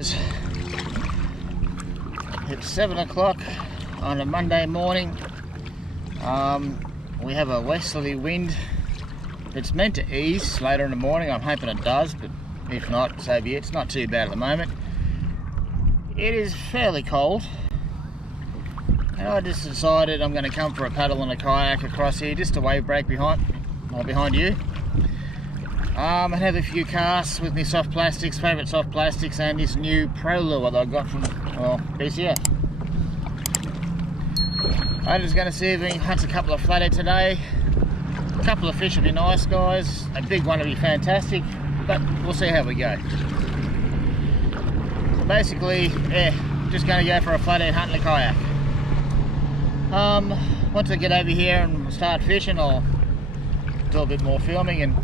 It's 7 o'clock on a Monday morning. We have a westerly wind. It's meant to ease later in the morning. I'm hoping it does, but if not, so be it. It's not too bad at the moment. It is fairly cold, and I just decided I'm going to come for a paddle on a kayak across here, just a wave break behind you. I have a few casts with my soft plastics, favourite soft plastics, and this new pro lure that I got from BCF. I'm just going to see if we can hunt a couple of flathead today. A couple of fish would be nice, guys. A big one would be fantastic, but we'll see how we go. So basically, yeah, just going to go for a flathead hunt in a kayak. Once I get over here and start fishing, I'll do a bit more filming, and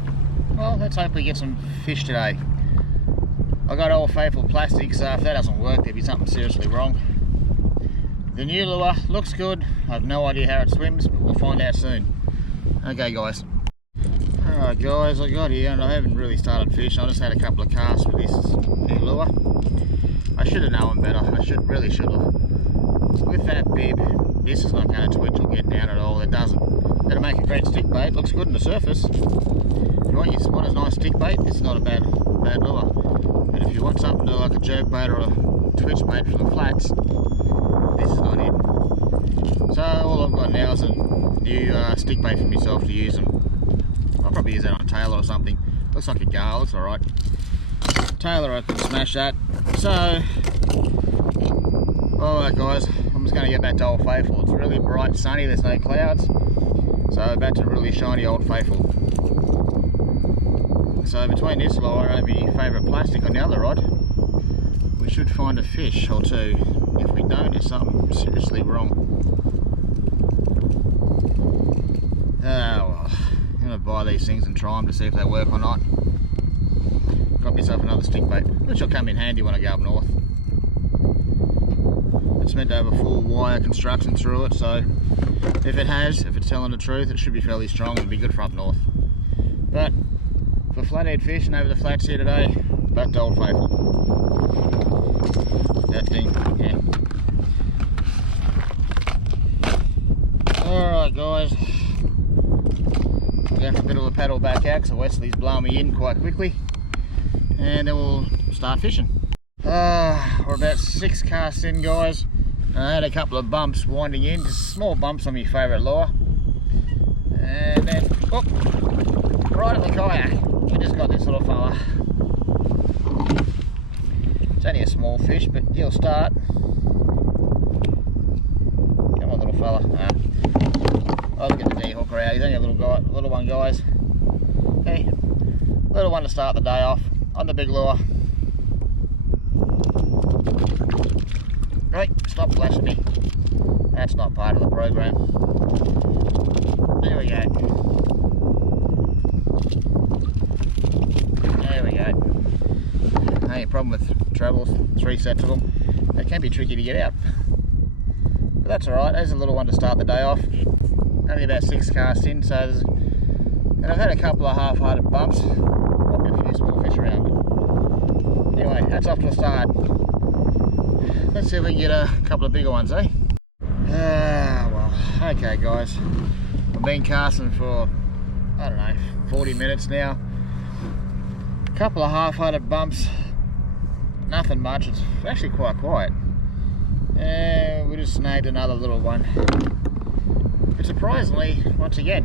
well, let's hopefully get some fish today. I got old faithful plastic, so if that doesn't work, there'll be something seriously wrong. The new lure looks good. I have no idea how it swims, but we'll find out soon. Okay, guys. Alright, guys, I got here and I haven't really started fishing. I just had a couple of casts with this new lure. I should have known better. I really should have. With that bib, this is not going to twitch or get down at all. It doesn't. It'll make a great stick bait. Looks good on the surface. If you want a nice stick bait, it's not a bad lure. But if you want something like a jerk bait or a twitch bait for the flats, this is not it. So all I've got now is a new stick bait for myself to use, and I'll probably use that on a tailor or something. Looks like a gar, looks alright. Tailor, I can smash that. So, alright guys, I'm just going to get back to Old Faithful. It's really bright, sunny, there's no clouds. So back to really shiny Old Faithful. So between this lure and my favourite plastic on the other rod, we should find a fish or two. If we don't, there's something seriously wrong. Well, I'm going to buy these things and try them to see if they work or not. Got myself another stick bait, which will come in handy when I go up north. It's meant to have a full wire construction through it, so if it's telling the truth, it should be fairly strong. It'll be good for up north. But for flathead fishing over the flats here today, back to Old Faithful. That thing, yeah. Alright guys, we're going for a bit of a paddle back out, so Wesley's blowing me in quite quickly, and then we'll start fishing. We're about 6 casts in, guys. I had a couple of bumps winding in, just small bumps on my favourite lure, and then right at the kayak we just got this little fella. It's only a small fish, but he'll start. Come on, little fella. I'll get the de-hooker out. He's only a little one, guys. Hey, little one to start the day off on the big lure. Right, stop flashing me. That's not part of the program. There we go. There we go. Only problem with trebles, 3 sets of them. They can be tricky to get out. But that's alright, there's a little one to start the day off. Only about 6 casts in, so and I've had a couple of half-hearted bumps. Might be a few small fish around, but anyway, that's off to a start. Let's see if we can get a couple of bigger ones, eh? Well, okay guys. I've been casting for, I don't know, 40 minutes now. A couple of half-hearted bumps. Nothing much, it's actually quite quiet. And we just snagged another little one. But surprisingly, once again,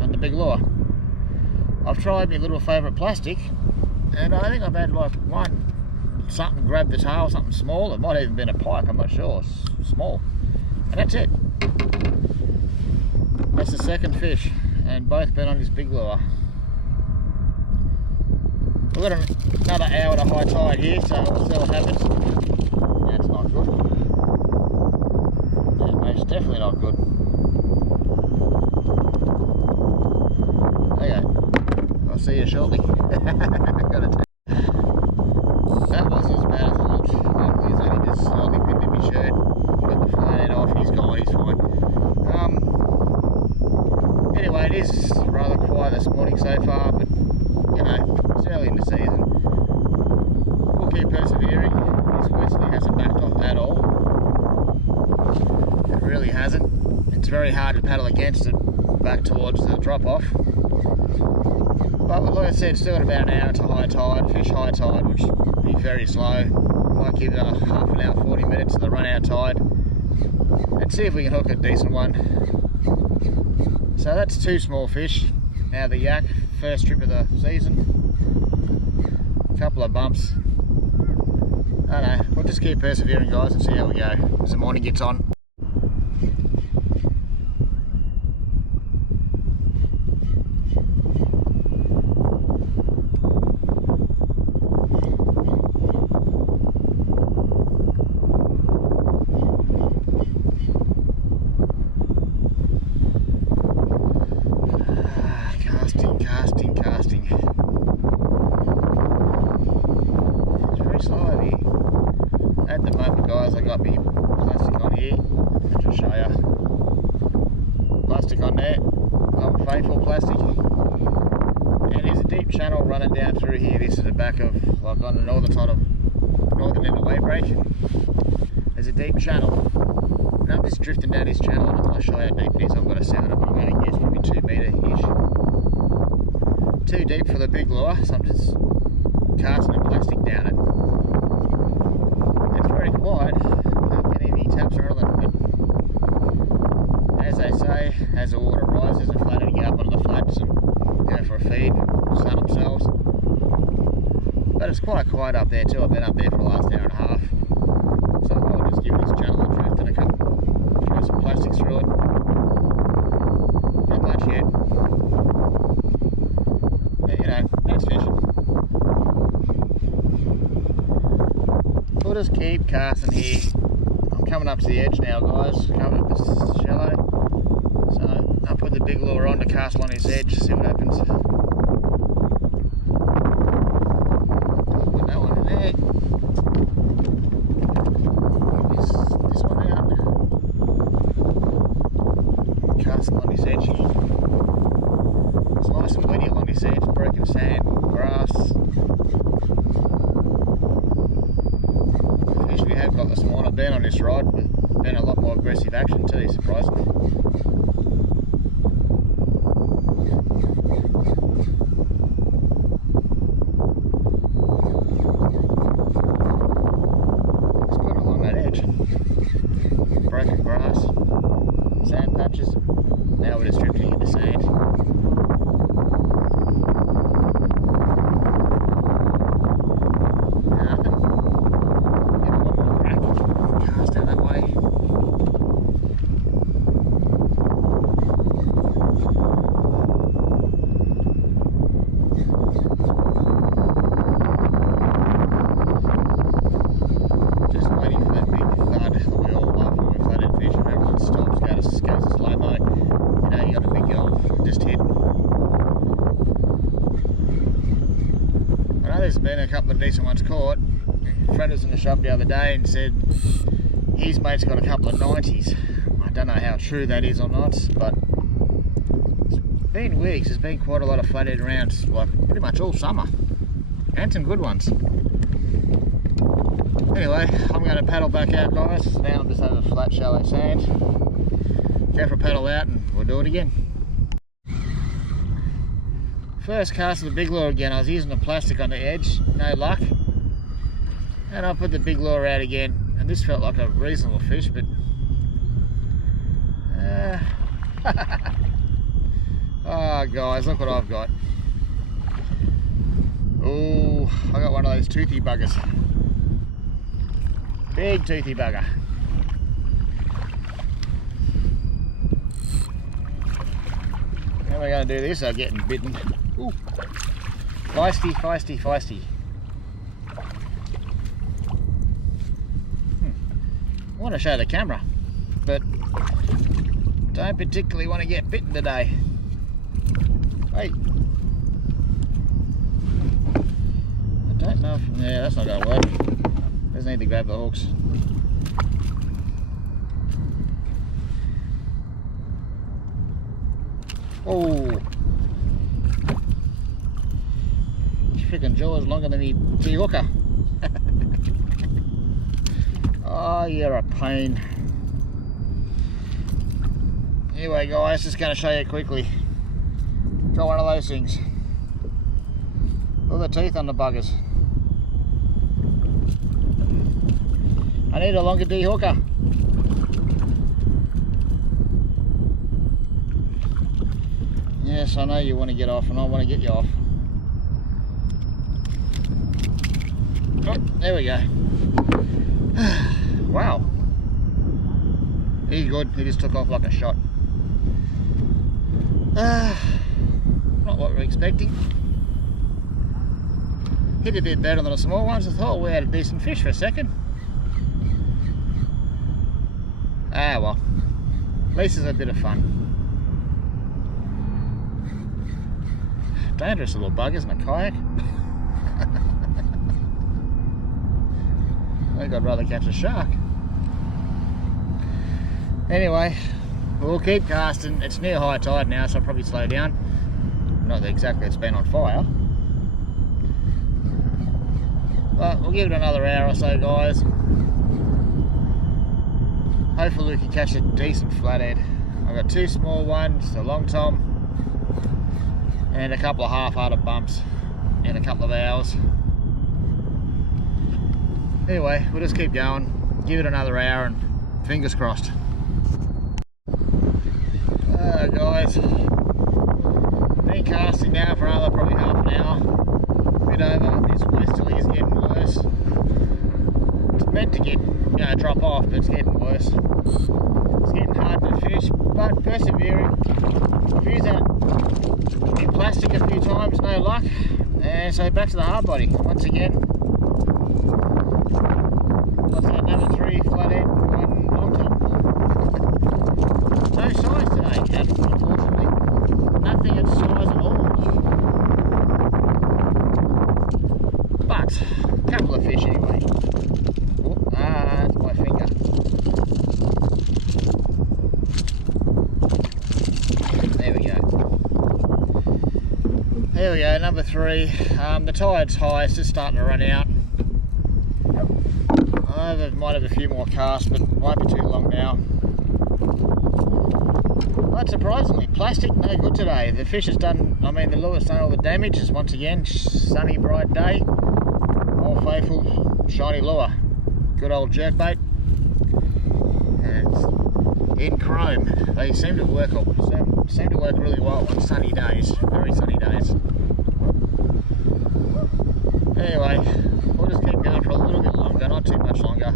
on the big lure. I've tried my little favourite plastic, and I think I've had like something grabbed the tail, something small. It might have even been a pike, I'm not sure. It's small. And that's it. That's the second fish, and both been on this big lure. We've got another hour to high tide here, so we'll see what happens. That's not good. Yeah, most definitely not good. Okay, I'll see you shortly. Gotta take. That wasn't as bad as it looked. Luckily, he's only just slightly pinned in my shirt. Got the flathead off, he's gone, he's fine. Anyway, it is rather quiet this morning so far, but you know, it's early in the season. We'll keep persevering. This westerly hasn't backed off at all. It really hasn't. It's very hard to paddle against it back towards the drop off. But like I said, still got about an hour to high tide, fish high tide, which will be very slow. Might give it a half an hour, 40 minutes to the run out tide and see if we can hook a decent one. So that's 2 small fish. Now the yak, first trip of the season. A couple of bumps. I don't know, we'll just keep persevering guys and see how we go as the morning gets on. Casting. It's very slow over here. At the moment guys, I got me plastic on here. I'll just show you. Plastic on there, old faithful plastic. And there's a deep channel running down through here. This is the back of, like on the northern end of the wave break. There's a deep channel. And I'm just drifting down this channel and I'll show you how deep it is. I've got a 7 of them, I'm going to guess probably 2 metre-ish. Too deep for the big lure, so I'm just casting the plastic down it. It's very quiet, can't get any taps or anything, but as they say, as the water rises, the flathead get up onto the flats and go for a feed and sun themselves. But it's quite quiet up there too. I've been up there for the last hour and a half, so I'll just give this channel a drift and throw some plastic through it. Not much yet. You know, that's fishing. We'll just keep casting here. I'm coming up to the edge now guys, coming up this shallow. So I'll put the big lure on to cast along this edge, see what happens. Put that one in there. This one out. Cast along this edge. It's nice and windy along this edge, broken sand, grass. The fish we have got this morning have been on this rod, but been a lot more aggressive action too, surprisingly. It's good along that edge. Broken grass, sand patches. Now we're just drifting into sand. There's been a couple of decent ones caught. A friend was in the shop the other day and said his mate's got a couple of 90s. I don't know how true that is or not, but it's been weeks. There's been quite a lot of flathead around, like pretty much all summer, and some good ones. Anyway, I'm going to paddle back out guys. Now I'm just over flat shallow sand. Go for a paddle out and we'll do it again. First cast of the big lure again, I was using the plastic on the edge, no luck. And I put the big lure out again, and this felt like a reasonable fish, but... oh guys, look what I've got. Oh, I got one of those toothy buggers. Big toothy bugger. How am I going to do this? I'm getting bitten. Ooh. Feisty, feisty, feisty. I want to show the camera, but don't particularly want to get bitten today. Hey. I don't know if... yeah, that's not going to work. Just need to grab the hooks. Oh. Freaking jaw is longer than the hooker. Oh, you're a pain. Anyway guys, just going to show you quickly. Got one of those things. Look at the teeth on the buggers. I need a longer D hooker. Yes, I know you want to get off and I want to get you off. Oh, there we go. Wow. He's good, he just took off like a shot. Not what we're expecting. Hit a bit better than the small ones. I thought we had a decent fish for a second. Ah well, at least it's a bit of fun. Dangerous little buggers in a kayak. I think I'd rather catch a shark. Anyway, we'll keep casting. It's near high tide now, so I'll probably slow down. Not that exactly it's been on fire. But we'll give it another hour or so, guys. Hopefully we can catch a decent flathead. I've got 2 small ones, a long tom, and a couple of half-hearted bumps in a couple of hours. Anyway, we'll just keep going, give it another hour, and fingers crossed. Guys, been casting now for another probably half an hour, a bit over. This westerly is getting worse. It's meant to get, drop off, but it's getting worse. It's getting hard to fish, but persevering. I've used that in plastic a few times, no luck, and so back to the hard body once again. What's that, number 3 flathead, 1 long top. No size today, Cap, unfortunately. Nothing at size at all. But, a couple of fish anyway. Oh, that's my finger. There we go. There we go, number 3. The tide's high, it's just starting to run out. I might have a few more casts, but it won't be too long now. But surprisingly, plastic no good today. The fish has done, the lure's done all the damage. It's once again sunny, bright day. Old faithful shiny lure. Good old jerkbait. And it's in chrome. They seem to work really well on sunny days, very sunny days. Anyway, we'll just keep going for a little bit longer, not too much longer.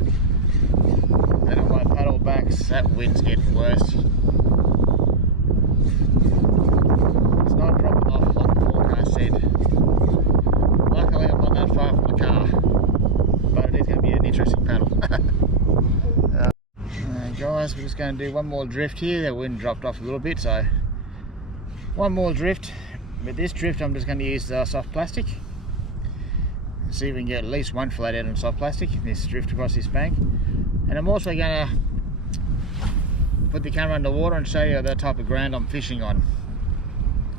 Then on my paddle backs, that wind's getting worse. It's not dropping off like the forecast said. Luckily I'm not that far from the car, but it is going to be an interesting paddle. Guys, we're just going to do one more drift here. The wind dropped off a little bit, so one more drift. With this drift I'm just going to use soft plastic. See if we can get at least one flathead on soft plastic in this drift across this bank. And I'm also going to put the camera underwater and show you the type of ground I'm fishing on.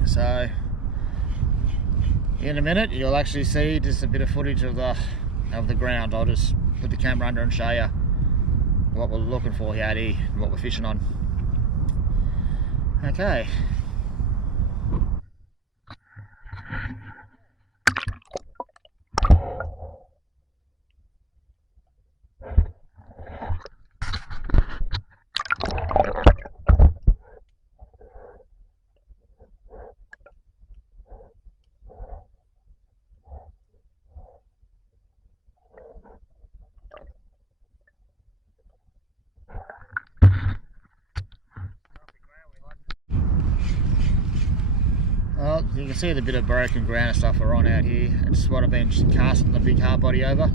So in a minute you'll actually see just a bit of footage of the ground. I'll just put the camera under and show you what we're looking for here and what we're fishing on. Okay. Well, you can see the bit of broken ground and stuff we're on out here. It's what I've been casting the big hard body over.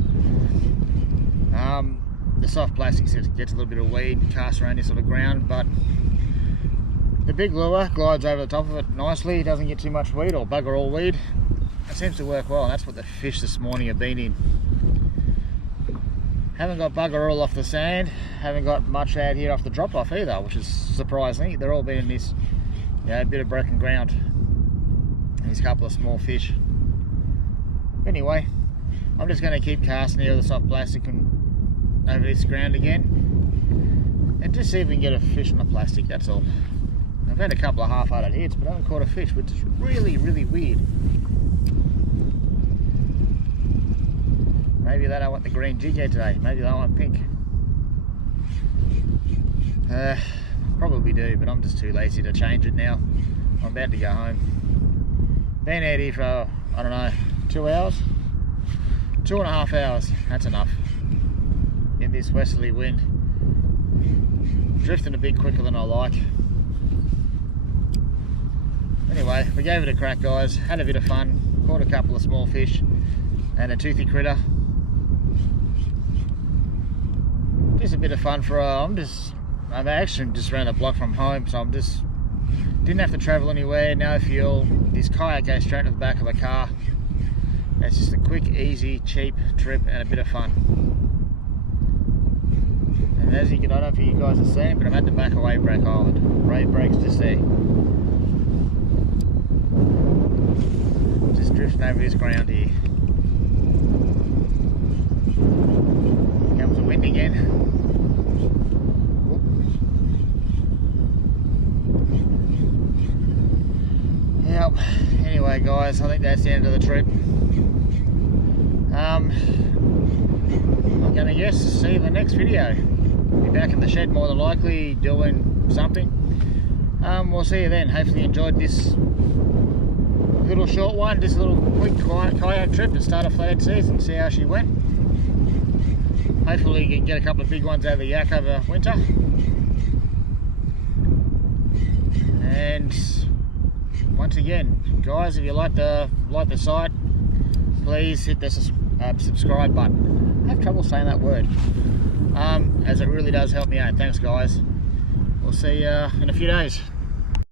The soft plastic gets a little bit of weed cast around this sort of ground, but the big lure glides over the top of it nicely. It doesn't get too much weed or bugger all weed. It seems to work well, and that's what the fish this morning have been in. Haven't got bugger all off the sand, haven't got much out here off the drop off either, which is surprising. They're all been in this bit of broken ground. These couple of small fish. Anyway, I'm just going to keep casting here with the soft plastic and over this ground again and just see if we can get a fish on the plastic, that's all. I've had a couple of half-hearted hits, but I haven't caught a fish, which is really, really weird. Maybe they don't want the green jig head today, maybe they want pink. Probably do, but I'm just too lazy to change it now. I'm about to go home. Been out here for, I don't know, 2 hours? 2.5 hours, that's enough. In this westerly wind. Drifting a bit quicker than I like. Anyway, we gave it a crack, guys. Had a bit of fun. Caught a couple of small fish and a toothy critter. Just a bit of fun for I'm actually just around the block from home, so didn't have to travel anywhere, no fuel. This kayak goes straight to the back of a car. It's just a quick, easy, cheap trip and a bit of fun. And as you can, I don't know if you guys are seeing, but I'm at the back of Wavebreak Island. Wave breaks to see. Just drifting over this ground here. Here comes the wind again. Yep. Anyway, guys, I think that's the end of the trip. I'm gonna guess see you in the next video. Be back in the shed more than likely doing something. We'll see you then. Hopefully you enjoyed this little short one, just a little quick kayak trip to start a flathead season, see how she went. Hopefully you can get a couple of big ones out of the yak over winter. And once again, guys, if you like the site, please hit the subscribe button. I have trouble saying that word, as it really does help me out. Thanks, guys. We'll see you in a few days.